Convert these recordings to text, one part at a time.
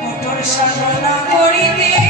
কঠোর সাধনা করিতে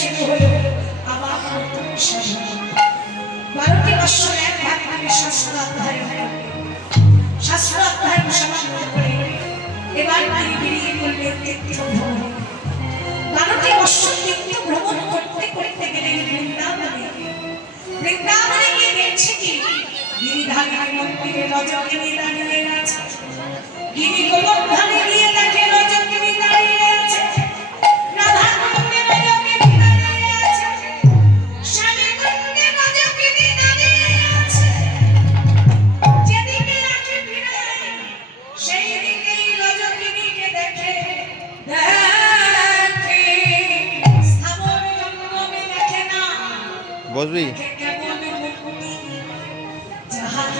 শুরু হলো আবার নতুন সাধনা বারোটি বৎসর এক ভাগে ভাগে শাস্ত্র অধ্যয়ন সমাপ্ত করে এবার তিনি বেরিয়ে পড়লেন তীর্থ ভ্রমণ। বারোটি বৎসর তীর্থ ভ্রমণ করতে করতে গেলেন বৃন্দাবনে। বৃন্দাবনে গিয়ে দেখছে কি? গিরিধারীর মন্দিরে রজকিনী দাঁড়িয়ে আছে। গিরি গোবর্ধনে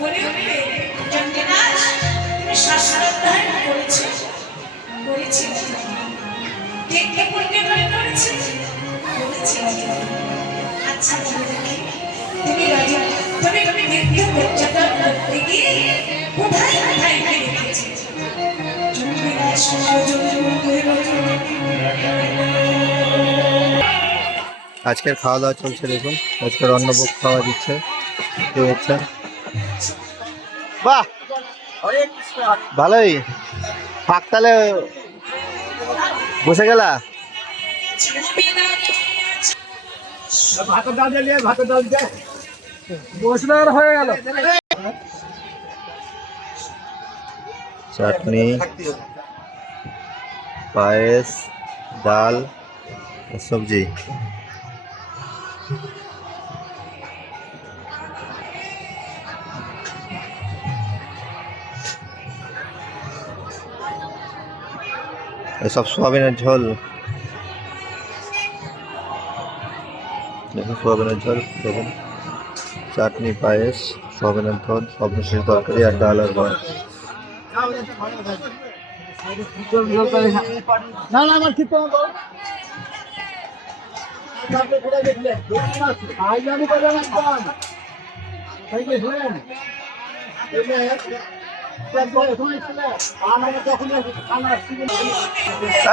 বলে উঠলে, চণ্ডীদাস, তুমি করেছ? দেখতে করেছি? করেছি আচ্ছা তুমি তুমি তুমি পর্যটন করতে গিয়ে কোথায় কোথায় গিয়ে। আজকের খাওয়া দাওয়া চলছে দেখুন আজকের অন্নভোগ খাওয়া দিচ্ছে কে হচ্ছে বাহ। ভালোই। ফাঁক তাহলে বসে গেলা হয়ে গেল? চাটনি পায়েস ডাল সবজি। এসব সোয়াবিনের ঝোল। দেখুন, সোয়াবিনের ঝোল, দেখুন। চাটনি, পায়েস, সোয়াবিনের ঝোল, সব মিশিয়ে তরকারি আর ডাল আর ভাত না না, আমার ঠিক করো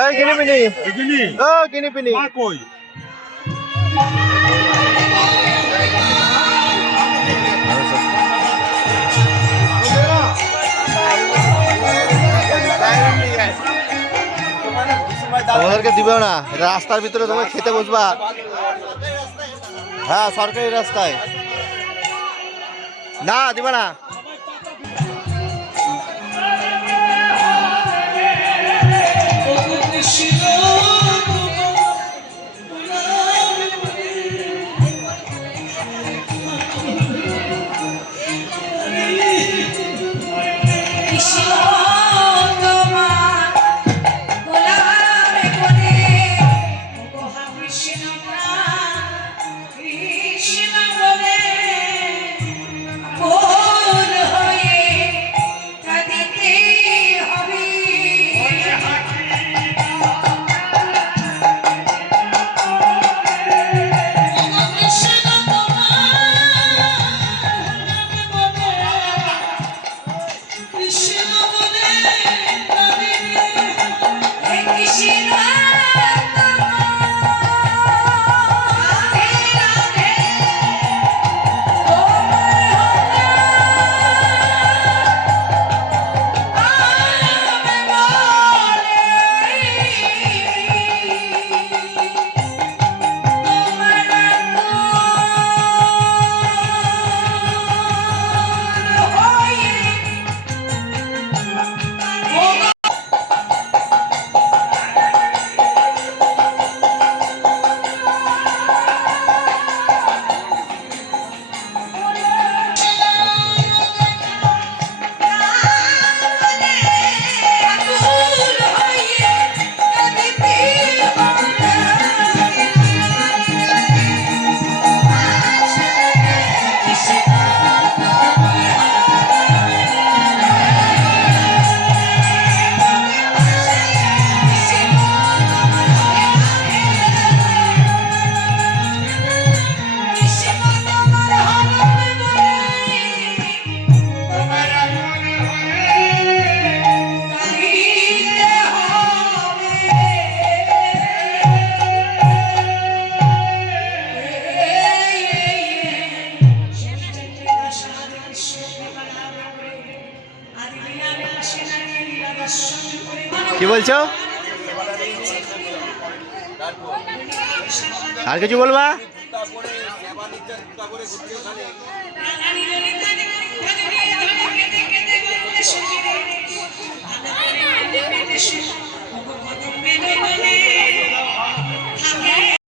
এই পিনি ও পিনি কই? তোমাদেরকে দিবেও না। রাস্তার ভিতরে তোমার খেতে বসবা। হ্যাঁ সরকারি রাস্তায়। না দিবে না। she কি বলছো? আর কিছু বলবা?